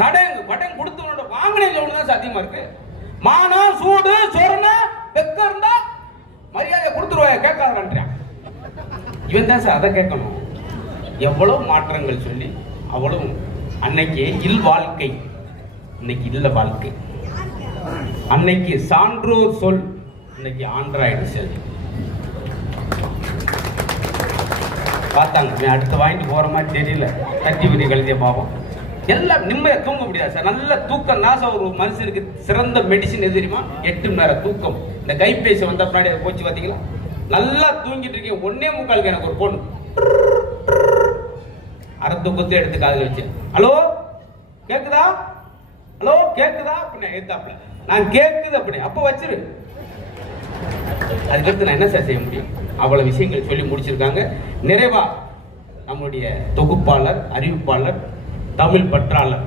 கடன் கொடுத்தவனோட வாங்கினீங்க ஒண்ணுதான் சாத்தியமா இருக்கு. மானம் சூடு சொரண வெக்க இருந்தா மரியாதை கொடுத்துருவாய கேட்காதான். இவன் தான் சார் அதை கேட்கணும். எவ்வளவு மாற்றங்கள் சொல்லி அவ்வளவு அன்னைக்கு இல் வாழ்க்கை, இன்னைக்கு இல்ல வாழ்க்கை. அன்னைக்கு சான்றோர் சொல், இன்னைக்கு ஆண்ட்ராய்டு செல். பார்த்தாங்க அடுத்து வாங்கிட்டு போற மாதிரி தெரியல. கட்டி விதி கழுதிய பாவம் எல்லாம் நிம்மதியா தூங்க முடியாது சார். நல்ல தூக்கம் நாசம். ஒரு மனுஷனுக்கு சிறந்த மெடிசின் எது தெரியுமா? 8 மணி நேரம் தூக்கம். இந்த கைபேசி வந்த பின்னாடி போச்சு பாத்தீங்களா? நல்லா தூங்கிட்டு இருக்கீங்க. 1:45 எனக்கு ஒரு பொண்ணு அரை தூக்கத்தை எடுத்து காதுல வச்சு, ஹலோ கேக்குதா, ஹலோ கேக்குதா அப்படின்னு எடுத்தாப்ல. நான் கேக்குது அப்படி அப்ப வச்சிரு. அதுக்கடுத்து நான் என்ன சார் செய்ய முடியும்? அவ்வளவு விஷயங்கள் சொல்லி முடிச்சிருக்காங்க. நிறைவா நம்முடைய தொகுப்பாளர், அறிவிப்பாளர், தமிழ் பற்றாளர்